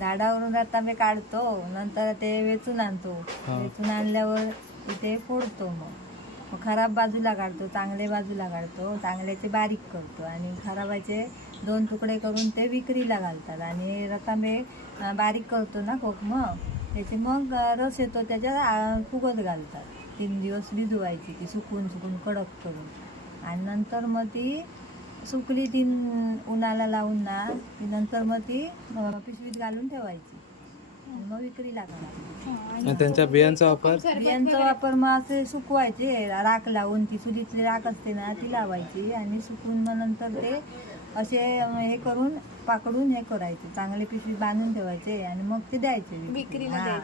झाडावरून रतांबे काढतो नंतर ते वेचून आणतो. वेचून आणल्यावर इथे फोडतो मग. खराब बाजूला काढतो चांगले बाजूला काढतो चांगल्याचे बारीक करतो आणि खराबाचे दोन तुकडे करून ते विक्रीला घालतात. आणि रतांबे बारीक करतो ना कोकम त्याचे मग रस येतो त्याच्यात फुगत घालतात. तीन दिवस भिजवायची ती सुकून सुकून कडक करून. आणि नंतर मग ती सुकली ती उन्हाला लावून ना ती नंतर मग ती पिशवीत घालून ठेवायची. आणि मग घालायची आणि त्यांच्या बियांचा वापर? बियांचा वापर मग असे सुकवायचे राख लावून ती चुलीतली राख असते ना ती लावायची आणि सुकून मग नंतर ते असे हे करून पाकडून हे करायचे. चांगले पिशवीत बांधून ठेवायचे आणि मग ते द्यायचे विक्रीला. हा.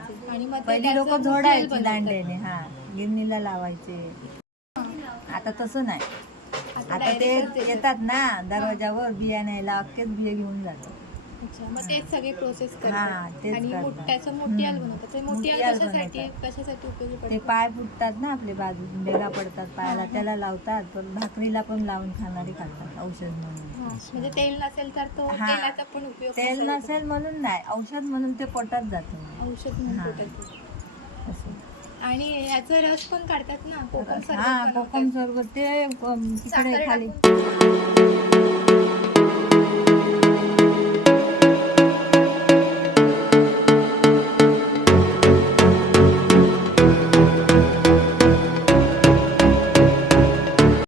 पहिली लोक झोडायची. दांड्याने हा. गिरणीला लावायचे. आता तसं नाही. आता ते येतात ना दरवाजावर बिया न्यायला अख्खेच बिया घेऊन जातात अच्छा मग तेच सगळे प्रोसेस हा, करतात तेच आणि करतात. मोठ- त्याचं मोठ्याल हम्म. बनवतात ते मोठ्याल मोठ्याल कशासाठी बनवतात. कशासाठी उपयोगी ते पडतात पाय फुटतात ना आपले बाजू बेगा पडतात पायाला त्याला लावतात पण भाकरीला पण लावून खाणारी खातात औषध म्हणून हा, म्हणजे तेल नसेल तर तो हा. तेलाचा पण उपयोग तेल कसा नसेल म्हणून नाही औषध म्हणून ते पोटात जातं? औषध म्हणून हा. पोटात. असं आणि याचा रस पण काढतात ना कोकम सरबत हा बनवतात. कोकम सरबत ते अम, तिकडे साखर खाली टाकून